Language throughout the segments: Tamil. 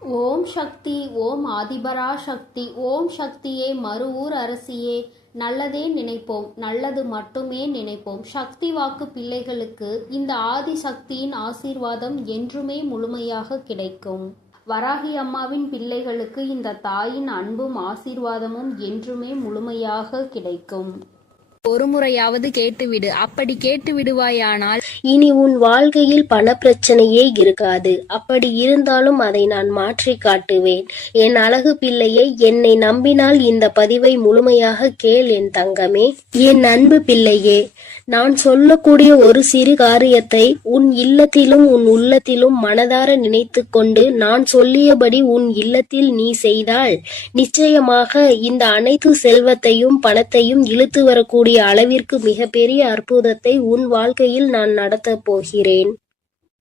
ஓம் சக்தி. ஓம் ஆதிபரா சக்தி. ஓம் சக்தியே, மறுவூர் அரசியே, நல்லதே நினைப்போம், நல்லது மட்டுமே நினைப்போம். சக்தி வாக்கு பிள்ளைகளுக்கு இந்த ஆதி சக்தியின் ஆசீர்வாதம் என்றுமே முழுமையாக கிடைக்கும். வராகி அம்மாவின் பிள்ளைகளுக்கு இந்த தாயின் அன்பும் ஆசீர்வாதமும் என்றுமே முழுமையாக கிடைக்கும். ஒரு முறையாவது கேட்டுவிடு. அப்படி கேட்டு விடுவாயானால் இனி உன் வாழ்க்கையில் பண பிரச்சனையே இருக்காது. அப்படி இருந்தாலும் அதை நான் மாற்றி காட்டுவேன். என் அழகு பிள்ளையை, என்னை நம்பினால் இந்த பதிவை முழுமையாக கேள் என் தங்கமே. என் அன்பு பிள்ளையே, நான் சொல்லக்கூடிய ஒரு சிறு காரியத்தை உன் இல்லத்திலும் உன் உள்ளத்திலும் மனதார நினைத்து கொண்டு நான் சொல்லியபடி உன் இல்லத்தில் நீ செய்தால் நிச்சயமாக இந்த அனைத்து செல்வத்தையும் பணத்தையும் இழுத்து வரக்கூடிய அளவிற்கு மிகப்பெரிய அற்புதத்தை உன் வாழ்க்கையில் நான் நடத்தப் போகிறேன்.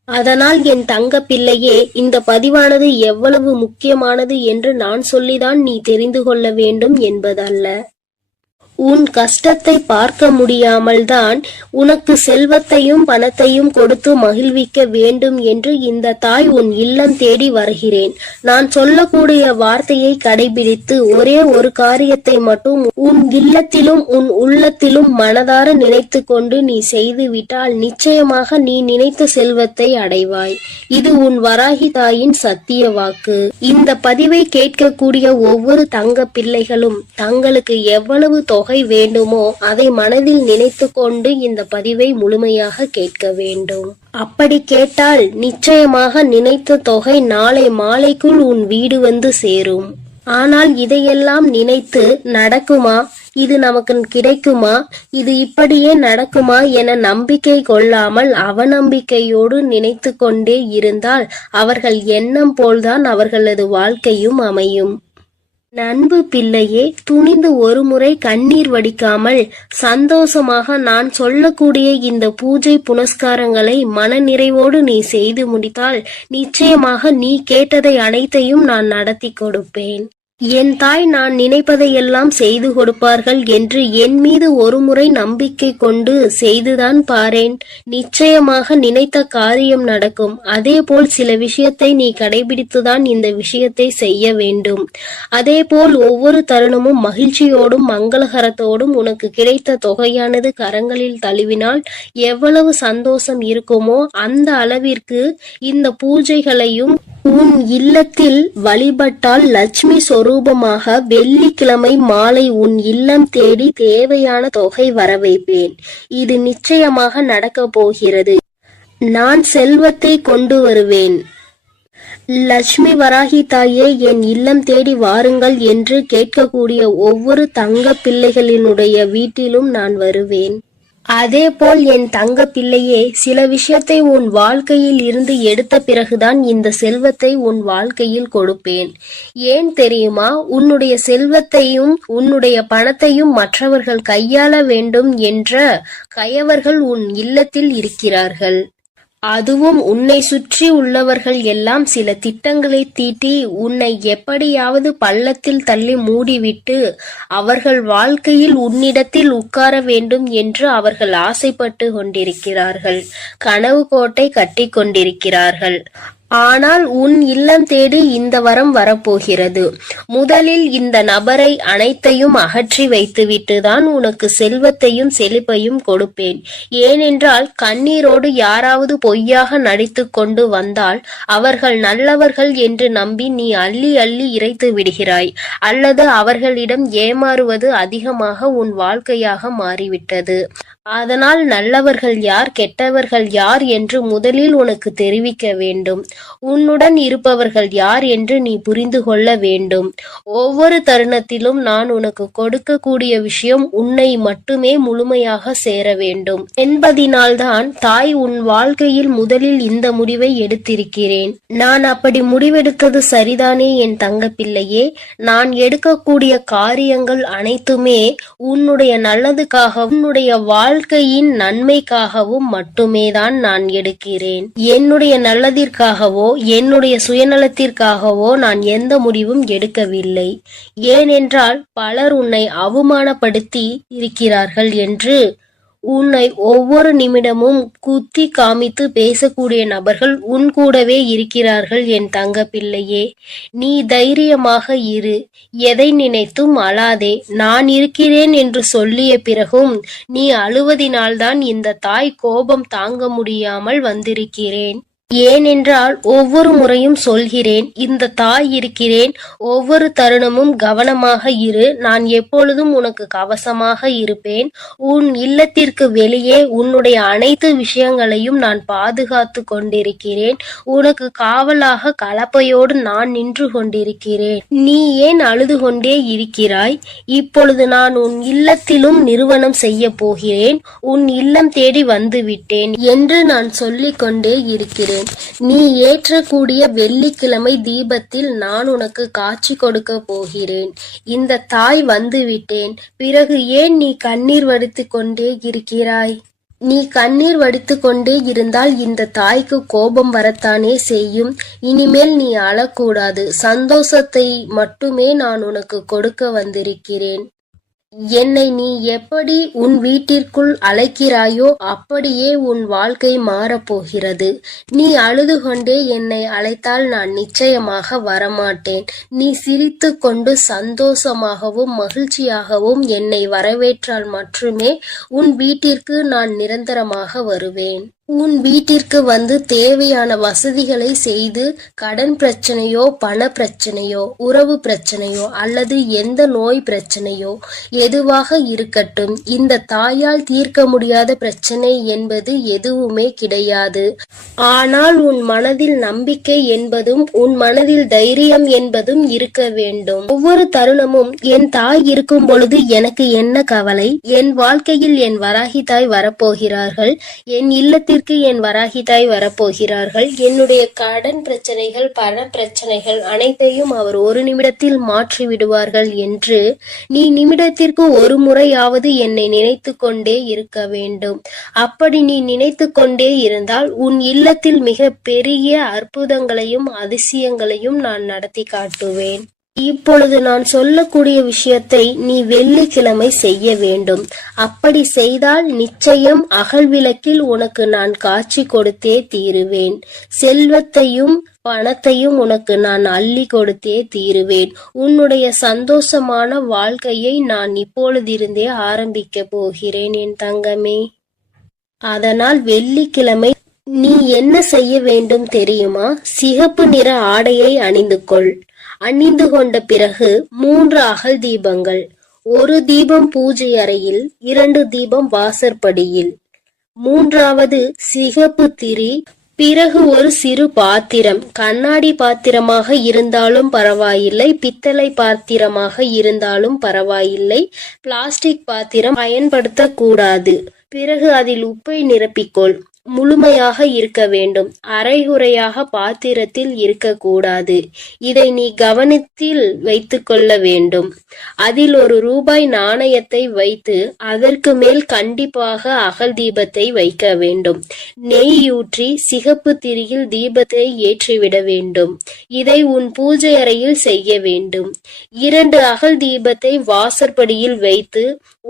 அதனால் என் தங்க பிள்ளையே, இந்த பதிவானது எவ்வளவு முக்கியமானது என்று நான் சொல்லிதான் நீ தெரிந்து கொள்ள வேண்டும் என்பதல்ல. உன் கஷ்டத்தை பார்க்க முடியாமல் தான் உனக்கு செல்வத்தையும் பணத்தையும் கொடுத்து மகிழ்விக்க வேண்டும் என்று இந்த தாய் உன் இல்லம் தேடி வருகிறேன். நான் சொல்லக்கூடிய வார்த்தையை கடைபிடித்து ஒரே ஒரு காரியத்தை மட்டும் உன் இல்லத்திலும் உன் உள்ளத்திலும் மனதார நினைத்து கொண்டு நீ செய்து விட்டால் நிச்சயமாக நீ நினைத்த செல்வத்தை அடைவாய். இது உன் வராகி தாயின் சத்திய வாக்கு. இந்த பதிவை கேட்கக்கூடிய ஒவ்வொரு தங்க பிள்ளைகளும் தங்களுக்கு எவ்வளவு தொகை வேண்டுமோ அதை மனதில் நினைத்து கொண்டு இந்த பதிவை முழுமையாக கேட்க வேண்டும். அப்படி கேட்டால் நிச்சயமாக நினைத்த தொகை நாளை மாலைக்குள் உன் வீடு வந்து சேரும். ஆனால் இதையெல்லாம் நினைத்து நடக்குமா, இது நமக்கு கிடைக்குமா, இது இப்படியே நடக்குமா என நம்பிக்கை கொள்ளாமல் அவநம்பிக்கையோடு நினைத்து கொண்டே இருந்தால் அவர்கள் எண்ணம் போல்தான் அவர்களது வாழ்க்கையும் அமையும். அன்பு பிள்ளையே, துணிந்து ஒரு முறை கண்ணீர் வடிக்காமல் சந்தோஷமாக நான் சொல்லக்கூடிய இந்த பூஜை புனஸ்காரங்களை மன நிறைவோடு நீ செய்து முடித்தால் நிச்சயமாக நீ கேட்டதை அனைத்தையும் நான் நடத்தி கொடுப்பேன். என் தாய் நான் நினைப்பதையெல்லாம் செய்து கொடுப்பார்கள் என்று என் மீது ஒரு முறை நம்பிக்கை கொண்டு செய்துதான் பாரேன். நிச்சயமாக நினைத்த காரியம் நடக்கும். அதேபோல் சில விஷயத்தை நீ கடைபிடித்துதான் இந்த விஷயத்தை செய்ய வேண்டும். அதேபோல் ஒவ்வொரு தருணமும் மகிழ்ச்சியோடும் மங்களகரத்தோடும் உனக்கு கிடைத்த தொகையானது கரங்களில் தழுவினால் எவ்வளவு சந்தோஷம் இருக்குமோ அந்த அளவிற்கு இந்த பூஜைகளையும் உன் இல்லத்தில் வழிபட்டால் லட்சுமி சொரூபமாக வெள்ளிக்கிழமை மாலை உன் இல்லம் தேடி தேவையான தொகை வர வைப்பேன். இது நிச்சயமாக நடக்கப் போகிறது. நான் செல்வத்தை கொண்டு வருவேன். லட்சுமி வராகி தாயே, என் இல்லம் தேடி வாருங்கள் என்று கேட்கக்கூடிய ஒவ்வொரு தங்க பிள்ளைகளினுடைய வீட்டிலும் நான் வருவேன். அதேபோல் என் தங்க பிள்ளையே, சில விஷயத்தை உன் வாழ்க்கையில் இருந்து எடுத்த பிறகுதான் இந்த செல்வத்தை உன் வாழ்க்கையில் கொடுப்பேன். ஏன் தெரியுமா? உன்னுடைய செல்வத்தையும் உன்னுடைய பணத்தையும் மற்றவர்கள் கையாள வேண்டும் என்ற கயவர்கள் உன் இல்லத்தில் இருக்கிறார்கள். அதுவும் உன்னை சுற்றி உள்ளவர்கள் எல்லாம் சில திட்டங்களை தீட்டி உன்னை எப்படியாவது பள்ளத்தில் தள்ளி மூடிவிட்டு அவர்கள் வாழ்க்கையில் உன்னிடத்தில் உட்கார வேண்டும் என்று அவர்கள் ஆசைப்பட்டு கொண்டிருக்கிறார்கள். கனவு கோட்டை கட்டி கொண்டிருக்கிறார்கள். ஆனால் உன் இல்லம் தேடி இந்த வரம் வரப்போகிறது. முதலில் இந்த நபரை அனைத்தையும் அகற்றி வைத்துவிட்டு தான் உனக்கு செல்வத்தையும் செழிப்பையும் கொடுப்பேன். ஏனென்றால் கண்ணீரோடு யாராவது பொய்யாக நடித்து கொண்டு வந்தால் அவர்கள் நல்லவர்கள் என்று நம்பி நீ அள்ளி அள்ளி இறைத்து விடுகிறாய். அல்லது அவர்களிடம் ஏமாறுவது அதிகமாக உன் வாழ்க்கையாக மாறிவிட்டது. அதனால் நல்லவர்கள் யார் கெட்டவர்கள் யார் என்று முதலில் உனக்கு தெரிவிக்க வேண்டும். உன்னுடன் இருப்பவர்கள் யார் என்று நீ புரிந்து கொள்ள வேண்டும். ஒவ்வொரு தருணத்திலும் நான் உனக்கு கொடுக்கக்கூடிய விஷயம் உன்னை மட்டுமே முழுமையாக சேர வேண்டும் என்பதினால்தான் தாய் உன் வாழ்க்கையில் முதலில் இந்த முடிவை எடுத்திருக்கிறேன். நான் அப்படி முடிவெடுத்தது சரிதானே என் தங்க பிள்ளையே? நான் எடுக்கக்கூடிய காரியங்கள் அனைத்துமே உன்னுடைய நல்லதுக்காக உன்னுடைய வாழ்க்கையின் நன்மைக்காகவும் மட்டுமேதான் நான் எடுக்கிறேன். என்னுடைய நல்லதிற்காகவோ என்னுடைய சுயநலத்திற்காகவோ நான் எந்த முடிவும் எடுக்கவில்லை. ஏனென்றால் பலர் உன்னை அவமானப்படுத்தி இருக்கிறார்கள் என்று உன்னை ஒவ்வொரு நிமிடமும் குத்தி காமித்து பேசக்கூடிய நபர்கள் உன் கூடவே இருக்கிறார்கள் என் தங்க பிள்ளையே. நீ தைரியமாக இரு. எதை நினைத்தும் அழாதே. நான் இருக்கிறேன் என்று சொல்லிய பிறகும் நீ அழுவதினால்தான் இந்த தாய் கோபம் தாங்க முடியாமல் வந்திருக்கிறேன். ஏனென்றால் ஒவ்வொரு முறையும் சொல்கிறேன், இந்த தாய் இருக்கிறேன், ஒவ்வொரு தருணமும் கவனமாக இரு, நான் எப்பொழுதும் உனக்கு கவசமாக இருப்பேன். உன் இல்லத்திற்கு வெளியே உன்னுடைய அனைத்து விஷயங்களையும் நான் பாதுகாத்து கொண்டிருக்கிறேன். உனக்கு காவலாக கலப்பையோடு நான் நின்று கொண்டிருக்கிறேன். நீ ஏன் அழுது கொண்டே இருக்கிறாய்? இப்பொழுது நான் உன் இல்லத்திலும் நிறுவனம் செய்ய போகிறேன். உன் இல்லம் தேடி வந்து விட்டேன் என்று நான் சொல்லிக் கொண்டே இருக்கிறேன். நீ ஏற்றக்கூடிய வெள்ளிக்கிழமை தீபத்தில் நான் உனக்கு காட்சி கொடுக்க போகிறேன். இந்த தாய் வந்து விட்டேன். பிறகு ஏன் நீ கண்ணீர் வடித்துக் கொண்டே இருக்கிறாய்? நீ கண்ணீர் வடித்துக் கொண்டே இருந்தால் இந்த தாய்க்கு கோபம் வரத்தானே செய்யும். இனிமேல் நீ அழக்கூடாது. சந்தோஷத்தை மட்டுமே நான் உனக்கு கொடுக்க வந்திருக்கிறேன். என்னை நீ எப்படி உன் வீட்டிற்குள் அழைக்கிறாயோ அப்படியே உன் வாழ்க்கை மாறப்போகிறது. நீ அழுது கொண்டே என்னை அழைத்தால் நான் நிச்சயமாக வரமாட்டேன். நீ சிரித்து கொண்டு சந்தோஷமாகவும் மகிழ்ச்சியாகவும் என்னை வரவேற்றால் மட்டுமே உன் வீட்டிற்கு நான் நிரந்தரமாக வருவேன். உன் வீட்டிற்கு வந்து தேவையான வசதிகளை செய்து கடன் பிரச்சனையோ, பண பிரச்சனையோ, உறவு பிரச்சனையோ அல்லது எந்த நோய் பிரச்சனையோ எதுவாக இருக்கட்டும், இந்த தாயால் தீர்க்க முடியாத பிரச்சனை என்பது எதுவுமே கிடையாது. ஆனால் உன் மனதில் நம்பிக்கை என்பதும் உன் மனதில் தைரியம் என்பதும் இருக்க வேண்டும். ஒவ்வொரு தருணமும் என் தாய் இருக்கும் பொழுது எனக்கு என்ன கவலை? என் வாழ்க்கையில் என் வராகி தாய் வரப்போகிறார்கள். என் இல்லத்தில் என் வராகி தாய் வரப்போகிறார்கள். என்னுடைய கடன் பிரச்சனைகள், பண பிரச்சனைகள் அனைத்தையும் அவர் ஒரு நிமிடத்தில் மாற்றி விடுவார்கள் என்று நீ நிமிடத்திற்கு ஒரு முறையாவது என்னை நினைத்து கொண்டே இருக்க வேண்டும். அப்படி நீ நினைத்து கொண்டே இருந்தால் உன் இல்லத்தில் மிக பெரிய அற்புதங்களையும் அதிசயங்களையும் நான் நடத்தி காட்டுவேன். இப்பொழுது நான் சொல்லக்கூடிய விஷயத்தை நீ வெள்ளிக்கிழமை செய்ய வேண்டும். அப்படி செய்தால் நிச்சயம் அகல் விளக்கில் உனக்கு நான் காட்சி கொடுத்தே தீருவேன். செல்வத்தையும் பணத்தையும் உனக்கு நான் அள்ளி கொடுத்தே தீருவேன். உன்னுடைய சந்தோஷமான வாழ்க்கையை நான் இப்பொழுதிருந்தே ஆரம்பிக்க போகிறேன் என் தங்கமே. அதனால் வெள்ளிக்கிழமை நீ என்ன செய்ய வேண்டும் தெரியுமா? சிகப்பு நிற ஆடையை அணிந்து கொள். அணிந்து கொண்ட பிறகு 3 அகல் தீபங்கள், 1 தீபம் பூஜை அறையில், 2 தீபம் வாசற்படியில், 3வது சிகப்பு திரி. பிறகு ஒரு சிறு பாத்திரம், கண்ணாடி பாத்திரமாக இருந்தாலும் பரவாயில்லை, பித்தளை பாத்திரமாக இருந்தாலும் பரவாயில்லை, பிளாஸ்டிக் பாத்திரம் பயன்படுத்தக்கூடாது. பிறகு அதில் உப்பை நிரப்பிக்கொள். முழுமையாக இருக்க வேண்டும். அரைகுறையாக பாத்திரத்தில் இருக்கக்கூடாது. இதை நீ கவனத்தில் வைத்து கொள்ள வேண்டும். அதில் ₹1 நாணயத்தை வைத்து அதற்கு மேல் கண்டிப்பாக அகல் தீபத்தை வைக்க வேண்டும். நெய்யூற்றி சிகப்பு திரியில் தீபத்தை ஏற்றிவிட வேண்டும். இதை உன் பூஜை அறையில் செய்ய வேண்டும். 2 அகல் தீபத்தை வாசற்படியில் வைத்து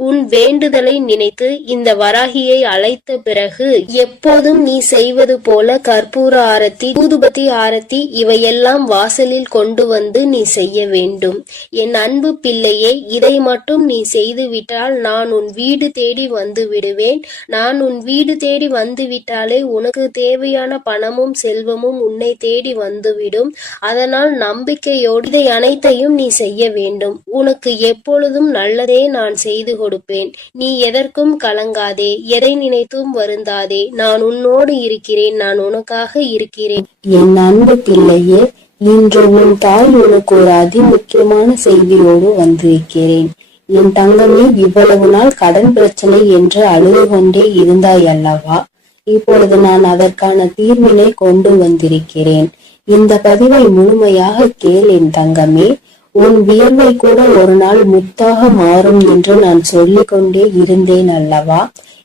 உன் வேண்டுதலை நினைத்து இந்த வராகியை அழைத்த பிறகு எப்போதும் நீ செய்வது போல கற்பூர ஆரத்தி, ஊதுபத்தி ஆரத்தி இவையெல்லாம் வாசலில் கொண்டு வந்து நீ செய்ய வேண்டும். என் அன்பு பிள்ளையே, இதை மட்டும் நீ செய்துவிட்டால் நான் உன் வீடு தேடி வந்து விடுவேன். நான் உன் வீடு தேடி வந்து விட்டாலே உனக்கு தேவையான பணமும் செல்வமும் உன்னை தேடி வந்துவிடும். அதனால் நம்பிக்கையோடு இதை அனைத்தையும் நீ செய்ய வேண்டும். உனக்கு எப்பொழுதும் நல்லதே நான் செய்து கொடுப்பேன். நீ எதற்கும் கலங்காதே, எதை நினைத்தும் வருந்தாதே. நான் உன்னோடு இருக்கிறேன், நான் உனக்காக இருக்கிறேன். என் அன்பு பிள்ளையே, இன்று உன் தாய் உனக்கு ஒரு அதிமுக்கியமான செய்தியோடு வந்திருக்கிறேன். என் தங்கமே, இவ்வளவு நாள் கடன் பிரச்சனை என்று அழுது கொண்டே இருந்தாய் அல்லவா? இப்பொழுது நான் அதற்கான தீர்வினை கொண்டு வந்திருக்கிறேன். இந்த பதிவை முழுமையாக கேள் என் தங்கமே. உன் வியர்வை கூட ஒரு நாள் முத்தாக மாறும் என்று நான் சொல்லிக் கொண்டே இருந்தேன் அல்லவா?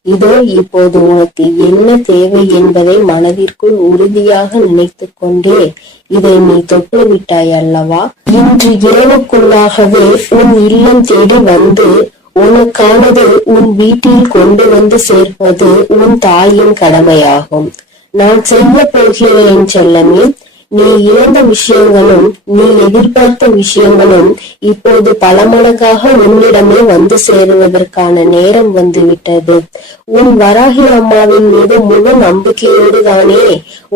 இதோ இப்போது உனக்கு என்ன தேவை என்பதை மனதிற்குள் உறுதியாக நினைத்து கொண்டே இதை நீ தொட்டு விட்டாய் அல்லவா? இன்று இரவுக்குள்ளாகவே உன் இல்லம் தேடி வந்து உனக்கானது உன் வீட்டில் கொண்டு வந்து சேர்ப்பது உன் தாயின் கடமையாகும். நான் செய்ய போகிறேன் செல்லமே. நீ இழந்த விஷயங்களும் நீ எதிர்பார்த்த விஷயங்களும் இப்போது பல மடங்காக உன்னிடமே வந்து சேருவதற்கான நேரம் வந்துவிட்டது. உன் வராகி அம்மாவின் மீது முழு நம்பிக்கையோடு தானே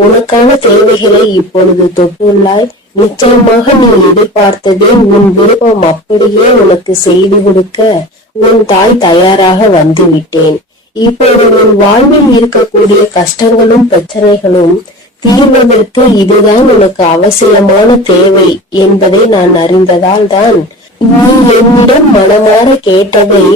உனக்கான தேவைகளை இப்பொழுது தொட்டுள்ளாய். நிச்சயமாக நீ எதிர்பார்த்ததே உன் விருப்பம் அப்படியே உனக்கு செய்து கொடுக்க உன் தாய் தயாராக வந்து விட்டேன். இப்போது உன் வாழ்வில் இருக்கக்கூடிய கஷ்டங்களும் பிரச்சனைகளும் தீர்வதற்கு இதுதான் உனக்கு அவசியமான தேவை என்பதை நான் அறிந்ததால் தான் நீ என்னிடம் மனமாற கேட்டதை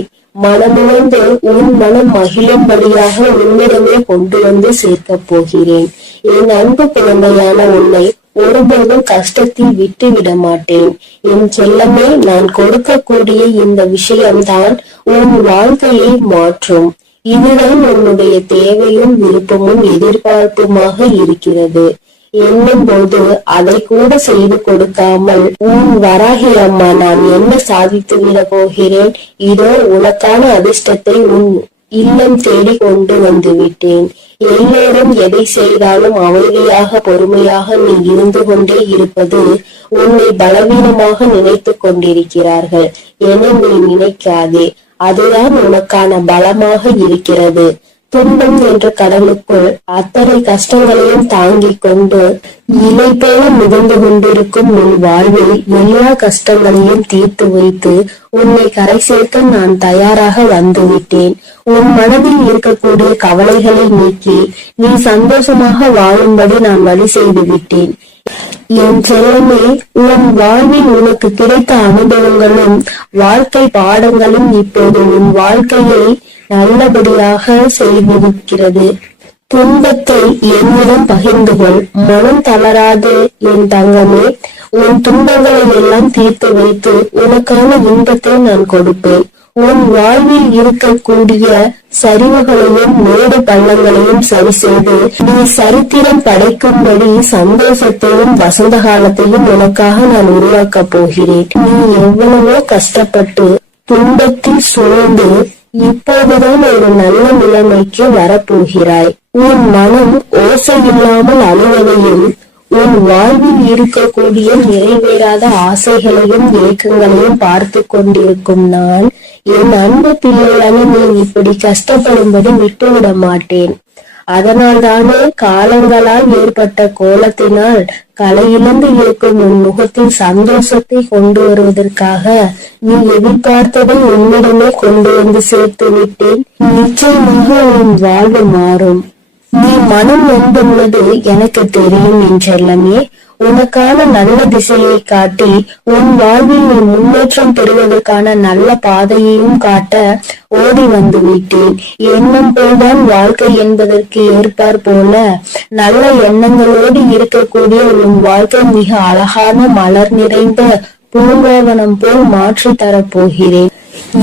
மனமுணர்ந்து உன் மனம் மகிழும்படியாக உன்னிடமே கொண்டு வந்து சேர்க்கப் போகிறேன். என் அன்பு குழந்தையான உன்னை ஒருபோதும் கஷ்டத்தில் விட்டு விட மாட்டேன். என் செல்லமே, நான் கொடுக்கக்கூடிய இந்த விஷயம்தான் உன் வாழ்க்கையை மாற்றும். இதுதான் உன்னுடைய தேவையும் விருப்பமும் எதிர்பார்ப்புமாக இருக்கிறது என்னும் போது அதை கூட செய்து கொடுக்காமல் உன் வராகி அம்மா நான் என்ன சாதித்து விட போகிறேன், இதோ உனக்கான அதிர்ஷ்டத்தை உன் இல்லம் தேடி கொண்டு வந்து விட்டேன். எல்லோரும் எதை செய்தாலும் அமைதியாக பொறுமையாக நீ இருந்து கொண்டே இருப்பது உன்னை பலவீனமாக நினைத்து கொண்டிருக்கிறார்கள் என நீ நினைக்காதே. அதுதான் உனக்கான பலமாக இருக்கிறது. துன்பம் என்ற கடலுக்குள் அத்தனை கஷ்டங்களையும் தாங்கிக் கொண்டு இலை போல மிதந்து கொண்டிருக்கும் உன் வாழ்வில் எல்லா கஷ்டங்களையும் தீர்த்து வைத்து உன்னை கரை சேர்க்க நான் தயாராக வந்துவிட்டேன். உன் மனதில் இருக்கக்கூடிய கவலைகளை நீக்கி நீ சந்தோஷமாக வாழும்படி நான் வழி செய்து விட்டேன். என் செல்லமே, உன் வாழ்வில் உனக்கு கிடைத்த அனுபவங்களும் வாழ்க்கை பாடங்களும் இப்போது உன் வாழ்க்கையை நல்லபடியாக செய்திருக்கிறது. துன்பத்தை என்னிடம் பகிர்ந்து கொள், மனம் தளராது என் தங்கமே. உன் துன்பங்களை எல்லாம் தீர்த்து வைத்து உனக்கான இன்பத்தை நான் கொடுப்பேன். உன் வாழ்வில் இருக்கக்கூடிய சரிவுகளையும் மேடு பள்ளங்களையும் சரி செய்து நீ சரித்திரம் படைக்கும்படி சந்தோஷத்தையும் வசந்த காலத்தையும் உனக்காக நான் உருவாக்கப் போகிறேன். நீ எவ்வளவோ கஷ்டப்பட்டு துன்பத்தில் சூழ்ந்து இப்போதுதான் ஒரு நல்ல நிலைமைக்கு வரப்போகிறாய். உன் மனம் ஓசை இல்லாமல் அழுவதையும் உன் வாழ்வில் இருக்கக்கூடிய நிறைவேறாத ஆசைகளையும் ஏக்கங்களையும் பார்த்து கொண்டிருக்கும் நான் என் அன்பு பிள்ளையான நீ இப்படி கஷ்டப்படும்படி விட்டுவிட மாட்டேன். அதனால் தானே காலங்களால் ஏற்பட்ட கோலத்தினால் கலையிழந்து இருக்கும் உன் முகத்தில் சந்தோஷத்தை கொண்டு வருவதற்காக நீ எதிர்பார்த்ததை உன்னிடமே கொண்டு வந்து சேர்த்து விட்டேன். நிச்சயமாக உன் வாழ்வு மாறும். நீ மனம் நொந்துள்ளது எனக்கு தெரியும் என் செல்லமே. உனக்கான நல்ல திசையை காட்டி உன் வாழ்வில் நீ முன்னேற்றம் பெறுவதற்கான நல்ல பாதையையும் காட்ட ஓடி வந்து விட்டேன். எண்ணம் போல்தான் வாழ்க்கை என்பதற்கு ஏற்பார் போல நல்ல எண்ணங்களோடு இருக்கக்கூடிய உன் வாழ்க்கை மிக அழகான மலர் நிறைந்த பூங்காவனம் போல் மாற்றி தரப்போகிறேன்.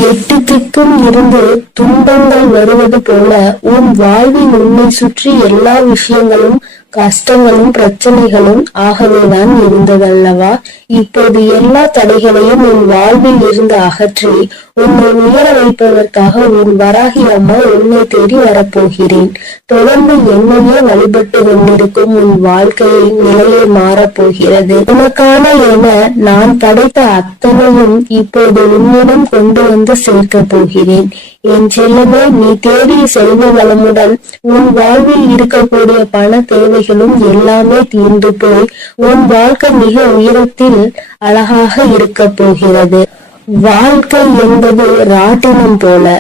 எட்டு திக்கும் இருந்து துன்பங்கள் வருவது போல உன் வாழ்வில் உன்னை சுற்றி எல்லா விஷயங்களும் கஷ்டங்களும் பிரச்சனைகளும் ஆகவேதான் இருந்ததல்லவா? இப்போது எல்லா தடைகளையும் உன் வாழ்வில் இருந்து அகற்றி உன்னை உயர வைப்பதற்காக உன் வராகி அம்மா உன்னை தேடி வரப்போகிறேன். தொடர்ந்து என்னையே வழிபட்டு கொண்டிருக்கும் உன் வாழ்க்கையை நிலையை மாறப்போகிறது. உனக்கான என நான் படைத்த அத்தனையும் இப்போது உன்னிடம் கொண்டு வந்து சேர்க்க போகிறேன். என் செல்லமே, நீ தேடிய செல்வ வளமுடன் உன் வாழ்வில் இருக்கக்கூடிய பண தேவைகளும் எல்லாமே தீர்ந்து போய் உன் வாழ்க்கை மிக உயரத்தில் அழகாக இருக்க போகிறது. வாழ்க்கை என்பது ராட்டினம் போல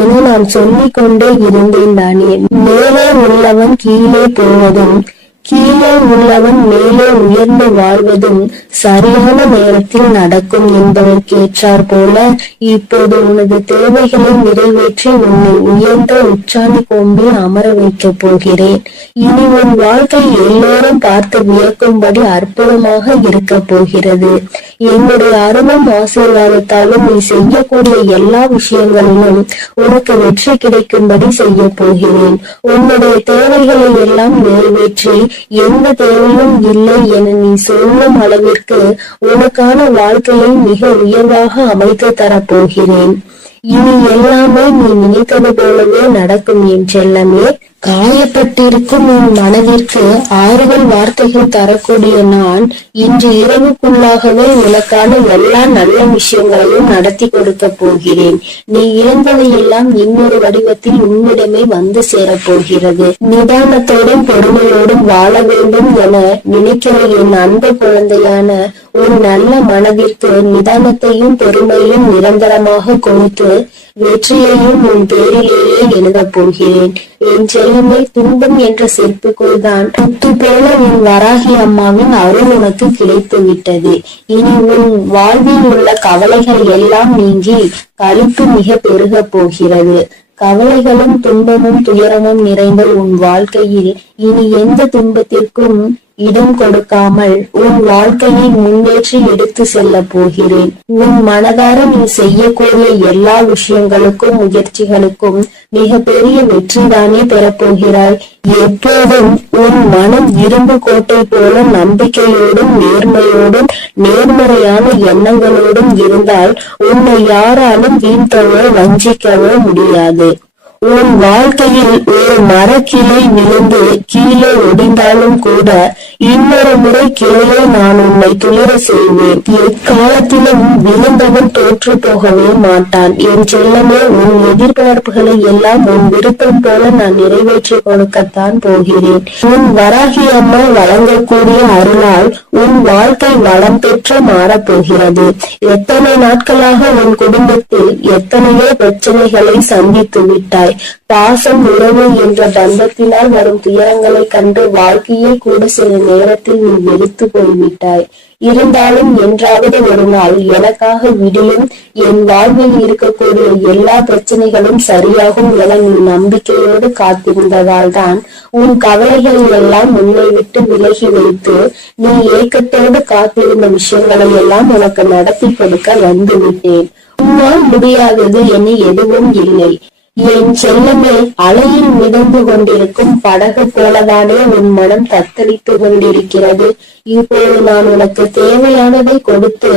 என நான் சொல்லிக் கொண்டே இருந்தேன் தானே. மேலே உள்ளவன் கீழே போவதும் கீழே உள்ளவன் மேலே உயர்ந்து வாழ்வதும் சரியான நேரத்தில் நடக்கும் என்பதற்கேற்றார் போல இப்போது உனது தேவைகளை நிறைவேற்றி உன்னை உயர்ந்த உச்சாணி கொம்பில் அமர வைக்கப் போகிறேன். இனி உன் வாழ்க்கை எல்லோரும் பார்த்து வியக்கும்படி அற்புதமாக இருக்க போகிறது. என்னுடைய அருளும் ஆசீர்வாதத்தாலும் நீ செய்யக்கூடிய எல்லா விஷயங்களிலும் உனக்கு வெற்றி கிடைக்கும்படி செய்ய போகிறேன். உன்னுடைய தேவைகளை எல்லாம் நிறைவேற்றி எந்த தேவையும் இல்லை என நீ சொல்லும் அளவிற்கு உனக்கான வாழ்க்கையை மிக உயர்வாக அமைத்து தரப்போகிறேன். இனி எல்லாமே நீ நினைத்தது போலவே நடக்கும் என் செல்லமே. காயப்பட்டிருக்கும் உன் மனதிற்கு ஆறுதல் வார்த்தைகள் தரக்கூடிய நான் இன்று இரவுக்குள்ளாகவே உனக்கான எல்லா நல்ல விஷயங்களையும் நடத்தி கொடுக்க போகிறேன். நீ இழந்ததையெல்லாம் இன்னொரு வடிவத்தில் உன்னிடமே வந்து சேரப்போகிறது. நிதானத்தோடும் பொறுமையோடும் வாழ வேண்டும் என நினைக்கிற என் அன்பு குழந்தையான ஒரு நல்ல மனதிற்கு நிதானத்தையும் பொறுமையும் நிரந்தரமாக கொடுத்து வெற்றியையும் உன் பேரிலேயே எழுதப் போகிறேன். என் செல்லமே, துன்பம் என்ற செருப்புக்குள் தான் முத்து போல உன் வராகி அம்மாவின் அருள் உனக்கு கிடைத்து விட்டது. இனி உன் வாழ்வில் உள்ள கவலைகள் எல்லாம் நீங்கி களிப்பு மிக பெருக போகிறது. கவலைகளும் துன்பமும் துயரமும் நிறைந்த உன் வாழ்க்கையில் இனி எந்த துன்பத்திற்கும் இடம் கொடுக்காமல் உன் வாழ்க்கையை முன்னேற்றி எடுத்து செல்ல போகிறேன். உன் மனதார நீ செய்யக்கூடிய எல்லா விஷயங்களுக்கும் முயற்சிகளுக்கும் மிக பெரிய வெற்றிதானே பெறப்போகிறாய். எப்போதும் உன் மனம் இரும்பு கோட்டை போல நம்பிக்கையோடும் நேர்மையோடும் நேர்மறையான எண்ணங்களோடும் இருந்தால் உன்னை யாராலும் வீழ்த்தவோ வஞ்சிக்கவோ முடியாது. உன் வாழ்க்கையில் ஒரு மரக்கிளை விழுந்து கீழே ஒடிந்தாலும் கூட இன்னொரு முறை கிளையை நான் உன்னை துளிர செய்வேன். எக்காலத்திலும் விழுந்தவன் தோற்று போகவே மாட்டான். என் செல்லமே, உன் எதிர்பார்ப்புகளை எல்லாம் உன் விருப்பம் போல நான் நிறைவேற்றி கொடுக்கத்தான் போகிறேன். உன் வராகி அம்மா வழங்கக்கூடிய அருளால் உன் வாழ்க்கை வளம் பெற்று மாறப்போகிறது. எத்தனை நாட்களாக உன் குடும்பத்தில் எத்தனையோ பிரச்சனைகளை சந்தித்து விட்டாய். பாசம், உறவு என்ற பந்தத்தினால் வரும் துயரங்களை கண்டு வாழ்க்கையை கூட சில நேரத்தில் நீ வெறுத்து போய்விட்டாய். இருந்தாலும் என்றாவது ஒரு நாள் எனக்காக விடியும், என் வாழ்வில் இருக்கக்கூடிய எல்லா பிரச்சனைகளும் சரியாகும் என நீ நம்பிக்கையோடு காத்திருந்ததால் தான் உன் கவலைகள் எல்லாம் உன்னை விட்டு விலகி வைத்து நீ ஏக்கத்தோடு காத்திருந்த விஷயங்களை எல்லாம் உனக்கு நடத்தி கொடுக்க வந்துவிட்டேன். உன்னால் முடியாதது என எதுவும் இல்லை. என் செல்லமே, அலையில் மிதந்து கொண்டிருக்கும் படகு போலதானே உன் மனம் தத்தளித்து கொண்டிருக்கிறது. இப்போது நான் உனக்கு தேவையானதை கொடுத்து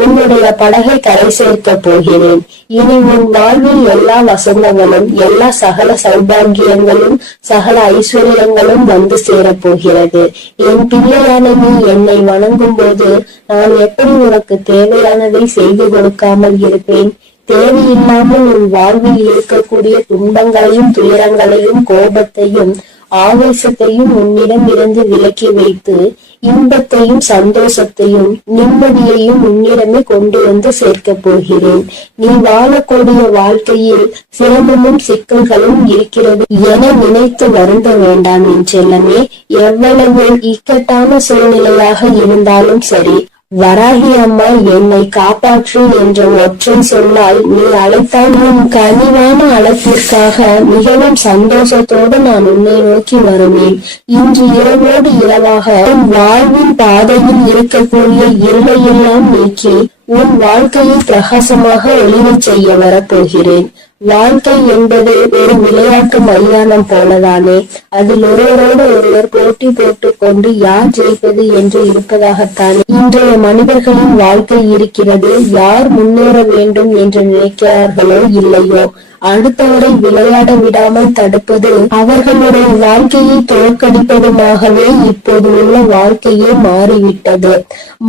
உன்னுடைய படகை கரை சேர்க்க போகிறேன். இனி உன் வாழ்வில் எல்லா வசந்தங்களும் எல்லா சகல சௌபாகியங்களும் சகல ஐஸ்வர்யங்களும் வந்து சேரப் போகிறது. என் பிள்ளையான நீ என்னை வணங்கும் போது நான் எப்படி உனக்கு தேவையானதை செய்து கொடுக்காமல் இருப்பேன்? தேவையில்லாமல் உன் வாழ்வில் இருக்கக்கூடிய துன்பங்களையும் துயரங்களையும் கோபத்தையும் ஆவேசத்தையும் உன்னிடம் இருந்து விலக்கி வைத்து இன்பத்தையும் சந்தோஷத்தையும் நிம்மதியையும் உன்னிடமே கொண்டு வந்து சேர்க்க போகிறேன். நீ வாழக்கூடிய வாழ்க்கையில் சிரமமும் சிக்கல்களும் இருக்கிறது என நினைத்து வருந்த வேண்டாம் என் செல்லமே. எவ்வளவு இக்கட்டான சூழ்நிலையாக இருந்தாலும் சரி, வராகி அம்மா என்னை காப்பாற்று என்ற ஒற்றை சொன்னால் நீ அழைத்தால் உன் கனிவான அழைப்பிற்காக மிகவும் சந்தோஷத்தோடு நான் உன்னை நோக்கி வருவேன். இன்று இரவோடு இரவாக உன் வாழ்வின் பாதையில் இருக்கக்கூடிய இருளையெல்லாம் நீக்கி உன் வாழ்க்கையை பிரகாசமாக ஒளிரச் செய்ய வரப்போகிறேன். வாழ்க்கை என்பது ஒரு விளையாட்டு மைதானம் போலதானே. அதில் ஒருவரோடு ஒருவர் போட்டி போட்டுக் கொண்டு யார் ஜெயிப்பது என்று இருப்பதாகத்தானே இன்றைய மனிதர்களின் வாழ்க்கை இருக்கிறது. யார் முன்னேற வேண்டும் என்று நினைக்கிறார்களோ இல்லையோ, அடுத்தவரை விளையாட விடாமல் தடுப்பது அவர்களுடைய வாழ்க்கையை தோற்கடிப்பதுமாகவே இப்போது உள்ள வாழ்க்கையே மாறிவிட்டது.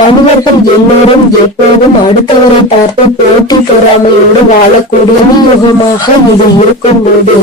மனிதர்கள் எல்லோரும் எப்போதும் அடுத்தவரை பார்த்து போட்டி பொறாமையோடு வாழக்கூடிய யுகமாக இது இருக்கும் போது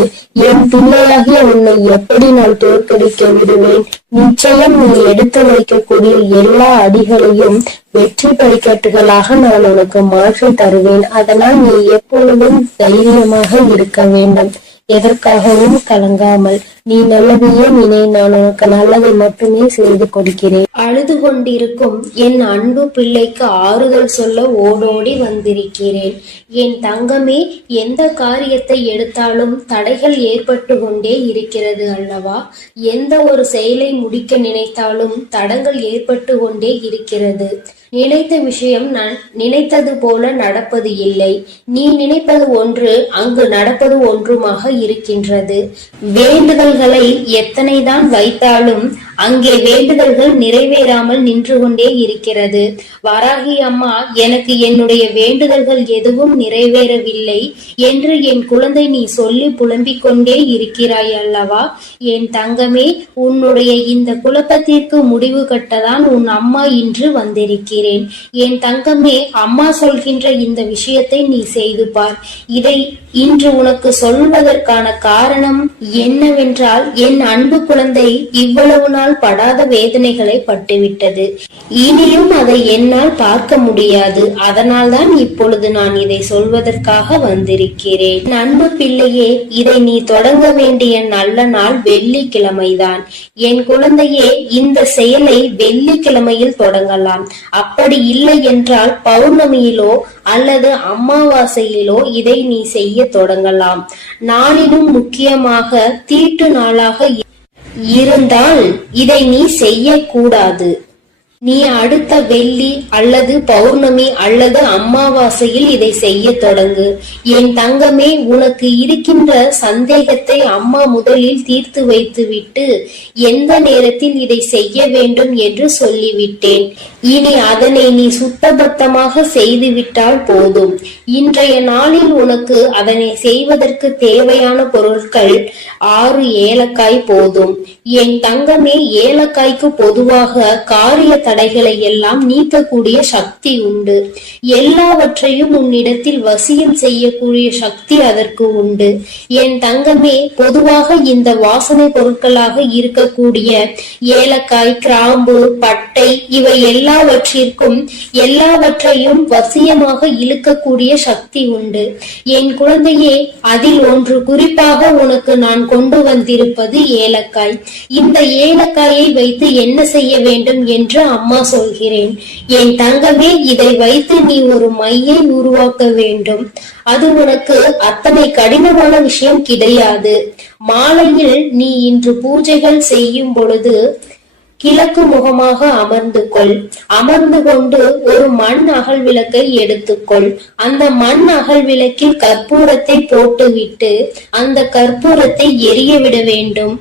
என் பிள்ளையாகிய உன்னை எப்படி நான் தோற்கடிக்க விடுவேன்? நிச்சயம் நீ எடுத்து வைக்கக்கூடிய எல்லா அடிகளையும் வெற்றி படிக்கட்டுகளாக நான் உனக்கு மாற்றி தருவேன். அதனால் நீ எப்பொழுதும் தைரியமாக இருக்க வேண்டும். எதற்காகவும் கலங்காமல் நீ நல்லதையே நினை. நான் உனக்கு நல்லதை மட்டுமே செய்து கொடுக்கிறேன். அழுது கொண்டிருக்கும் என் அன்பு பிள்ளைக்கு ஆறுதல் சொல்ல ஓடோடி வந்திருக்கிறேன். என் தங்கமே, எந்த காரியத்தை எடுத்தாலும் தடைகள் ஏற்பட்டு கொண்டே இருக்கிறது அல்லவா? எந்த ஒரு செயலை முடிக்க நினைத்தாலும் தடங்கள் ஏற்பட்டு கொண்டே இருக்கிறது. நினைத்த விஷயம் நான் நினைத்தது போல நடப்பது இல்லை. நீ நினைப்பது ஒன்று, அங்கு நடப்பது ஒன்றுமாக இருக்கின்றது. வேண்டுதல்களை எத்தனைதான் வைத்தாலும் அங்கே வேண்டுதல்கள் நிறைவேறாமல் நின்று கொண்டே இருக்கிறது. வராகி அம்மா, எனக்கு என்னுடைய வேண்டுதல்கள் எதுவும் நிறைவேறவில்லை என்று என் குழந்தை நீ சொல்லி புலம்பிக் கொண்டே இருக்கிறாய் அல்லவா? என் தங்கமே, உன்னுடைய இந்த குழப்பத்திற்கு முடிவு கட்டதான் உன் அம்மா இன்று வந்திருக்கிறேன். என் தங்கமே, அம்மா சொல்கின்ற இந்த விஷயத்தை நீ செய்து பார். இதை இன்று உனக்கு சொல்வதற்கான காரணம் என்னவென்றால், என் அன்பு குழந்தை இவ்வளவு நாள் படாத வேதனைகளை பட்டுவிட்டது. இனியும் அதை என்னால் பார்க்க முடியாது. அதனால்தான் இப்பொழுது நான் இதை சொல்வதற்காக வந்திருக்கிறேன். அன்பு பிள்ளையே, இதை நீ தொடங்க வேண்டிய நல்ல நாள் வெள்ளிக்கிழமைதான். என் குழந்தையே, இந்த செயலை வெள்ளிக்கிழமையில் தொடங்கலாம். அப்படி இல்லை என்றால் பௌர்ணமியிலோ அல்லது அமாவாசையிலோ இதை நீ செய்ய தொடங்கலாம். நாளிலும் முக்கியமாக தீட்டு நாளாக இருந்தால் இதை நீ செய்யக்கூடாது. நீ அடுத்த வெள்ளி அல்லது பௌர்ணமி அல்லது அமாவாசையில் இதை செய்ய தொடங்கு. என் தங்கமே, உனக்கு இருக்கின்ற சந்தேகத்தை அம்மா முதலில் தீர்த்து வைத்துவிட்டு எந்த நேரத்தில் இதை செய்ய வேண்டும் என்று சொல்லிவிட்டேன். இனி அதனை நீ சுத்தபத்தமாக செய்துவிட்டால் போதும். இன்றைய நாளில் உனக்கு அதனை செய்வதற்கு தேவையான பொருட்கள் 6 ஏலக்காய் போதும். என் தங்கமே, ஏலக்காய்க்கு பொதுவாக காரிய தடைகளை எல்லாம் நீக்கக்கூடிய சக்தி உண்டு. எல்லாவற்றையும் உன்னிடத்தில் வசியம் செய்யக்கூடிய சக்தி அதற்கு உண்டு. என் தங்கமே, பொதுவாக இந்த வாசனை பொருட்களாக இருக்கக்கூடிய ஏலக்காய், கிராம்பு, பட்டை இவை எல்லாவற்றையும் வசியமாக இழுக்கக்கூடிய சக்தி உண்டு. என் குழந்தையே, அதில் ஒன்று குறிப்பாக உனக்கு நான் கொண்டு வந்திருப்பது ஏலக்காய். இந்த ஏலக்காயை வைத்து என்ன செய்ய வேண்டும் என்று அம்மா சொல்கிறேன். என் தங்கமே, இதை வைத்து நீ ஒரு மையை உருவாக்க வேண்டும். அது உனக்கு அத்தனை கடினமான விஷயம் கிடையாது. மாலையில் நீ இன்று பூஜைகள் செய்யும் பொழுது கிழக்கு முகமாக அமர்ந்து கொண்டு ஒரு மண் அகல் விளக்கை எடுத்துக்கொள். அந்த மண் அகல் விளக்கில் கற்பூரத்தை போட்டுவிட்டு அந்த கற்பூரத்தை எரிய விட வேண்டும்.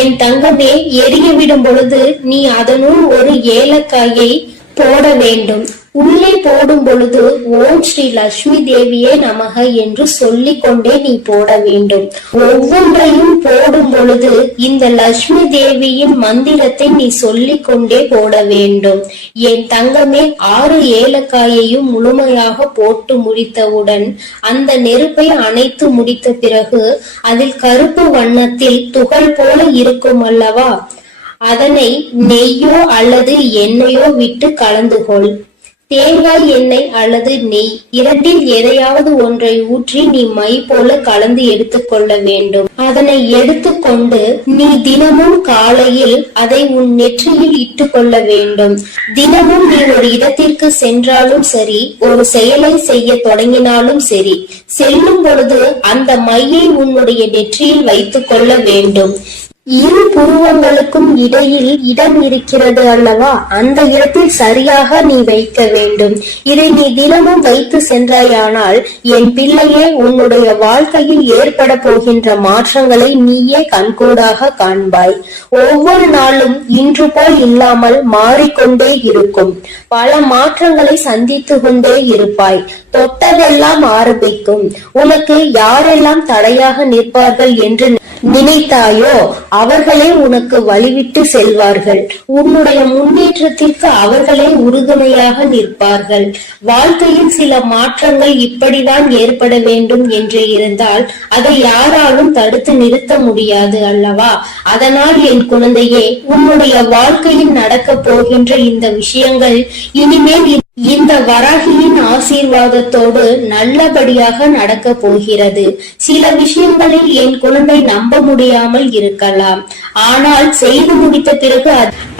என் தங்கமே, எரிய விடும் பொழுது நீ அதனுள் ஒரு ஏலக்காயை போட வேண்டும். உள்ளே போடும் பொழுது ஓம் ஸ்ரீ லட்சுமி தேவியே நமக என்று சொல்லிக் கொண்டே நீ போட வேண்டும். ஒவ்வொன்றையும் போடும் பொழுது இந்த லட்சுமி தேவியின் மந்திரத்தை நீ சொல்லிக் கொண்டே போட வேண்டும். என் தங்கமே, 6 ஏலக்காயையும் முழுமையாக போட்டு முடித்தவுடன் அந்த நெருப்பை அணைத்து முடித்த பிறகு அதில் கருப்பு வண்ணத்தில் துகள் போல இருக்கும் அல்லவா, அதனை நெய்யோ அல்லது எண்ணெயோ விட்டு கலந்து கொள். தேங்காய் எண்ணெய் அல்லது நெய் இரண்டில் எதையாவது ஒன்றை ஊற்றி நீ மை போல கலந்து எடுத்துக்கொள்ள வேண்டும். அதனை எடுத்துக்கொண்டு நீ தினமும் காலையில் அதை உன் நெற்றியில் இட்டு கொள்ள வேண்டும். தினமும் நீ ஒரு இடத்திற்கு சென்றாலும் சரி, ஒரு செயலை செய்ய தொடங்கினாலும் சரி, செல்லும் பொழுது அந்த மையை உன்னுடைய நெற்றியில் வைத்துக் கொள்ள வேண்டும். இரு புருவங்களுக்கும் இடையில் இடம் இருக்கிறது அல்லவா, அந்த இடத்தில் சரியாக நீ வைக்க வேண்டும். இதை நீ தினமும் வைத்து சென்றாயானால் என் பிள்ளையே, உன்னுடைய வாழ்க்கையில் ஏற்பட போகின்ற மாற்றங்களை நீயே கண்கூடாக காண்பாய். ஒவ்வொரு நாளும் இன்று போல் இல்லாமல் மாறிக்கொண்டே இருக்கும். பல மாற்றங்களை சந்தித்து கொண்டே இருப்பாய். தொட்டதெல்லாம் ஆரம்பிக்கும். உனக்கு யாரெல்லாம் தடையாக நிற்பார்கள் என்று நினைத்தாயோ அவர்களே உனக்கு வழிவிட்டு செல்வார்கள். உன்னுடைய முன்னேற்றத்திற்கு அவர்களே உறுதுணையாக நிற்பார்கள். வாழ்க்கையில் சில மாற்றங்கள் இப்படிதான் ஏற்பட வேண்டும் என்று இருந்தால் அதை யாராலும் தடுத்து நிறுத்த முடியாது அல்லவா? அதனால் என் குழந்தையே, உன்னுடைய வாழ்க்கையில் நடக்க போகின்ற இந்த விஷயங்கள் இனிமேல் இந்த வராகியின் ஆசீர்வாதத்தோடு நல்லபடியாக நடக்க போகிறது. சில விஷயங்களில் என் குழந்தை நம்ப முடியாமல் இருக்கலாம். ஆனால் செய்து முடித்த பிறகு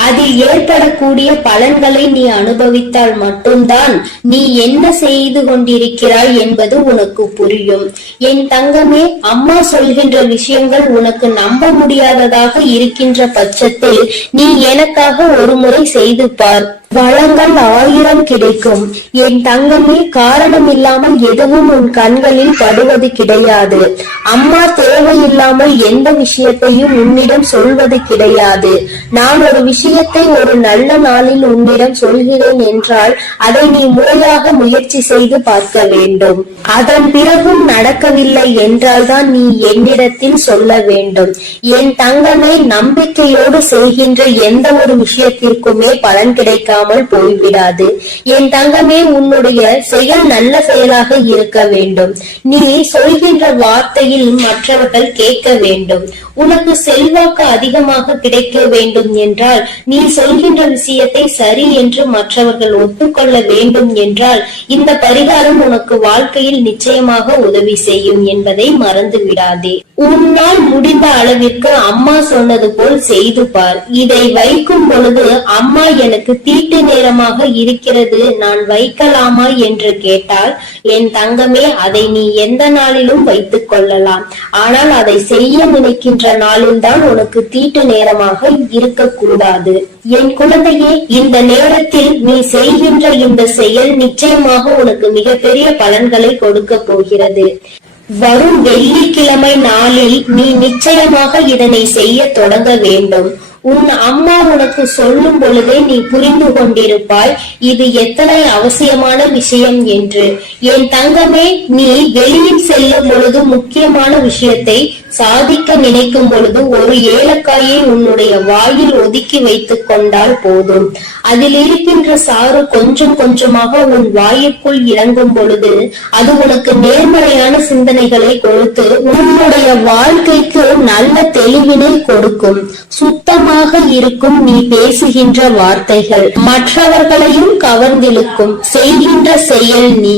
அதில் ஏற்படக்கூடிய பலன்களை நீ அனுபவித்தால் மட்டும்தான் நீ என்ன செய்து கொண்டிருக்கிறாய் என்பது உனக்கு புரியும். என் தங்கமே, அம்மா சொல்கின்ற விஷயங்கள் உனக்கு நம்ப முடியாததாக இருக்கின்ற பட்சத்தில் நீ எனக்காக ஒரு முறை செய்து பார். வளங்கள் 1000 கிடைக்கும். என் தங்கமே, காரணம் இல்லாமல் எதுவும் உன் கண்களில் படுவது கிடையாது. அம்மா தேவையில்லாமல் எந்த விஷயத்தையும் உன்னிடம் சொல்வது கிடையாது. நான் ஒரு விஷயத்தை ஒரு நல்ல நாளில் உன்னிடம் சொல்கிறேன் என்றால் அதை நீ முறையாக முயற்சி செய்து பார்க்க வேண்டும். அதன் பிறகும் நடக்கவில்லை என்றால்தான் நீ என்னிடத்தில் சொல்ல வேண்டும். என் தங்கமே, நம்பிக்கையோடு செய்கின்ற எந்த ஒரு விஷயத்திற்குமே பலன் கிடைக்காமல் போய்விடாது. என் தங்கமே, உன்னுடைய செயல் நல்ல செயலாக இருக்க வேண்டும். நீ சொல்கின்ற வார்த்தையில் மற்றவர்கள் கேட்க வேண்டும். உனக்கு செல்வாக்கு அதிகமாக கிடைக்க வேண்டும் என்றால், நீ சொல்கின்ற விஷயத்தை சரி என்று மற்றவர்கள் ஒத்துக்கொள்ள வேண்டும் என்றால், இந்த பரிகாரம் உனக்கு வாழ்க்கையில் நிச்சயமாக உதவி செய்யும் என்பதை மறந்து விடாதே. உன்னால் முடிந்த அளவிற்கு அம்மா சொன்னது போல் செய்து பார். இதை வைக்கும் பொழுது அம்மா எனக்கு தீட்டு நேரமாக இருக்கிறது, நான் வைக்கலாமா என்று கேட்டால், என் தங்கமே, அதை நீ எந்த நாளிலும் வைத்துக் கொள்ளலாம். ஆனால் அதை செய்ய நினைக்கின்ற நாளில்தான் உனக்கு தீட்டு நேரமாக இருக்கக்கூடாது. என் குழந்தையே, இந்த நேரத்தில் நீ செய்கின்ற இந்த செயல் நிச்சயமாக உனக்கு மிகப்பெரிய பலன்களை கொடுக்க போகிறது. வரும் வெள்ளிக்கிழமை நாளில் நீ நிச்சயமாக இதனை செய்ய தொடங்க வேண்டும். உன் அம்மா உனக்கு சொல்லும் பொழுதே நீ புரிந்து கொண்டிருப்பாய் இது எத்தனை அவசியமான விஷயம் என்று. என் தங்கமே, நீ வெளியில் செல்லும் பொழுது முக்கியமான விஷயத்தை சாதிக்க நினைக்கும் பொழுது ஒரு ஏலக்காயை உன்னுடைய வாயில் ஒதுக்கி வைத்துக் கொண்டால் போதும். அதில் இருக்கின்ற சாறு கொஞ்சம் கொஞ்சமாக உன் வாயுக்குள் இறங்கும் பொழுது அது உனக்கு நேர்மறையான சிந்தனைகளை கொடுத்து உன்னுடைய வாழ்க்கைக்கு நல்ல தெளிவினை கொடுக்கும். சுத்தமாக இருக்கும் நீ பேசுகின்ற வார்த்தைகள் மற்றவர்களையும் கவர்ந்திழுக்கும். செய்கின்ற செயல் நீ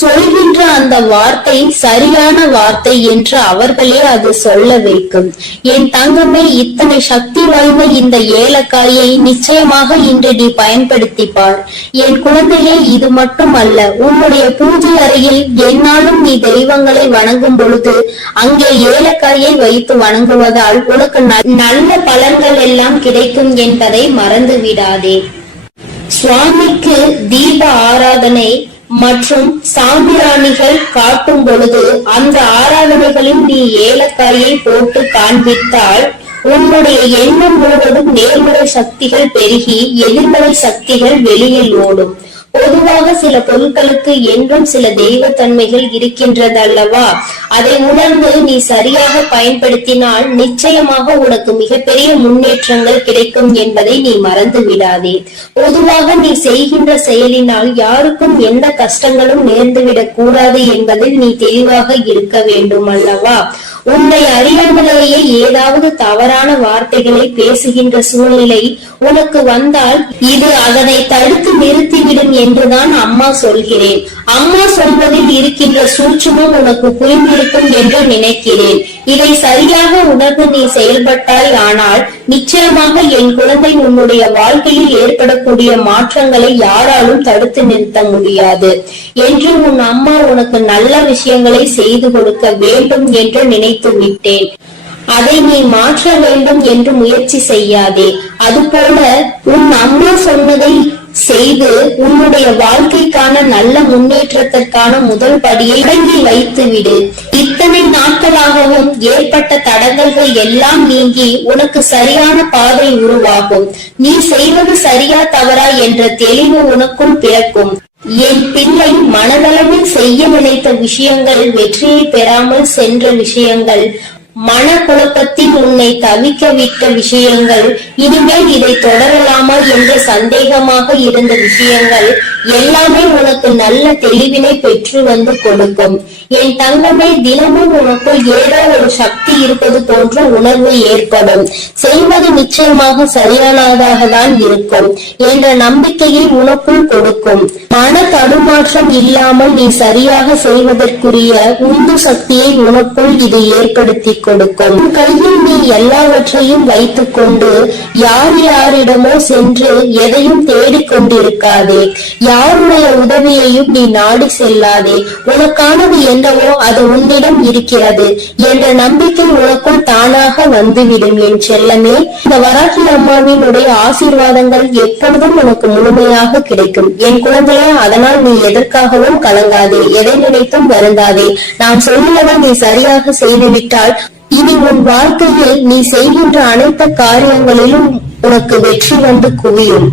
சொல்கின்ற அந்த வார்த்தை சரியான வார்த்தை என்று அவர்களே அது சொல்ல வைக்கும். என் தங்கமே, இத்தனை சக்தி வாய்ந்த இந்த ஏலக்காயை நிச்சயமாக இன்று நீ பயன்படுத்தி பார். என் குழந்தையே, இது மட்டுமல்ல, உன்னுடைய பூஜை அறையில் என்னாலும் நீ தெய்வங்களை வணங்கும் பொழுது அங்கே ஏலக்காயை வைத்து வணங்குவதால் உனக்கு நல்ல பலன்கள் எல்லாம் கிடைக்கும் என்பதை மறந்து விடாதே. சுவாமிக்கு தீப ஆராதனை மற்றும் சாம்பிராணிகள் காட்டும் பொழுது அந்த ஆராதனைகளில் நீ ஏலக்காயை போட்டு காண்பித்தால் உன்னுடைய எண்ணம் முழுவதும் நேர்மறை சக்திகள் பெருகி எதிர்மறை சக்திகள் வெளியில் ஓடும். பொதுவாக சில பொருட்களுக்கு என்றும் சில தெய்வ தன்மைகள் இருக்கின்றது அல்லவா? அதை உணர்ந்து நீ சரியாக பயன்படுத்தினால் நிச்சயமாக உனக்கு மிகப்பெரிய முன்னேற்றங்கள் கிடைக்கும் என்பதை நீ மறந்து விடாதே. பொதுவாக நீ செய்கின்ற செயலினால் யாருக்கும் எந்த கஷ்டங்களும் நேர்ந்துவிடக் கூடாது என்பதில் நீ தெளிவாக இருக்க வேண்டும் அல்லவா? உன்னை அறியாமலேயே ஏதாவது தவறான வார்த்தைகளை பேசுகின்ற சூழ்நிலை உனக்கு வந்தால் இது அதனை தடுத்து நிறுத்திவிடும் என்றுதான் அம்மா சொல்கிறேன். அம்மா சொல்வதில் இருக்கின்ற சூட்சுமம் உனக்கு புரிந்திருக்கும் என்று நினைக்கிறேன். இதை சரியாக உணர்ந்து நீ செயல்பட்டாய் ஆனால் நிச்சயமாக என் குழந்தை உன்னுடைய வாழ்க்கையில் ஏற்படக்கூடிய மாற்றங்களை யாராலும் தடுத்து நிறுத்த முடியாது என்று உன் அம்மா உனக்கு நல்ல விஷயங்களை செய்து கொடுக்க வேண்டும் என்று நினைத்து விட்டேன். அதை நீ மாற்ற வேண்டும் என்று முயற்சி செய்யாதே. அதுபோல உன் அம்மா சொன்னதை செய்து உன்னுடைய வாழ்க்கைக்கான நல்ல முன்னேற்றத்திற்கான முதல் படியை தொடங்கி வைத்து விடு. இத்தனை நாட்களாகவும் ஏற்பட்ட தடங்கல்கள் எல்லாம் நீங்கி உனக்கு சரியான பாதை உருவாகும். நீ செய்வது சரியா தவறா என்ற தெளிவு உனக்குள் பிறக்கும். என் பிள்ளை, மனதளவில் செய்ய நினைத்த விஷயங்கள் வெற்றியை பெறாமல் சென்ற விஷயங்கள், மனக்குழப்பத்தில் உன்னை தவிக்க விட்ட விஷயங்கள், இனிமேல் இதை தொடரலாமா என்ற சந்தேகமாக இருந்த விஷயங்கள் எல்லாமே உனக்கு நல்ல தெளிவினை பெற்று வந்து கொடுக்கும். என் தங்கமே, தினமும் உனக்குள் ஏதோ ஒரு சக்தி இருப்பது போன்ற உணர்வு ஏற்படும். செய்வது நிச்சயமாக சரியானதாக தான் இருக்கும் என்ற நம்பிக்கையை உனக்குள் கொடுக்கும். மன தடுமாற்றம் இல்லாமல் நீ சரியாக செய்வதற்குரிய உந்து சக்தியை உனக்குள் இது ஏற்படுத்தி கொடுக்கும். உன் கையில் நீ எல்லாவற்றையும் வைத்துக் கொண்டு யார் யாரிடமோ சென்று எதையும் தேடிக்கொண்டிருக்காதே. யாருடைய உதவியையும் நீ நாடி செல்லாதே. உனக்கானது என்னவோ அது உன்னிடம் இருக்கிறது என்ற நம்பிக்கை உனக்குள் தானாக வந்துவிடும். என் செல்லமே, இந்த வராகி அம்மாவினுடைய ஆசீர்வாதங்கள் எப்பொழுதும் உனக்கு முழுமையாக கிடைக்கும். என் குழந்தையே, அதனால் நீ எதற்காகவும் கலங்காதே, எதை நினைத்தும் வருந்தாதே. நான் சொல்லுவதை நீ சரியாக செய்துவிட்டால் இனி உன் வாழ்க்கையில் நீ செய்கின்ற அனைத்து காரியங்களிலும் உனக்கு வெற்றி வந்து குவியும்.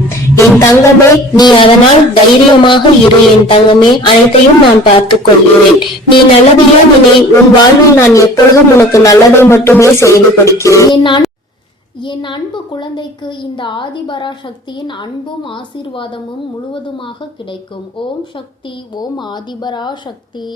என் தங்கமே, நீ அதனால் தைரியமாக இரு. என் தங்கமே, அனைத்தையும் நான் பார்த்துக் கொள்கிறேன். நீ நல்லதையே நினை. உன் வாழ்வில் நான் எப்பொழுதும் உனக்கு நல்லதை மட்டுமே செய்து கொடுக்கிறேன். என் அன்பு குழந்தைக்கு இந்த ஆதிபரா சக்தியின் அன்பும் ஆசீர்வாதமும் முழுவதுமாக கிடைக்கும். ஓம் சக்தி, ஓம் ஆதிபரா சக்தி.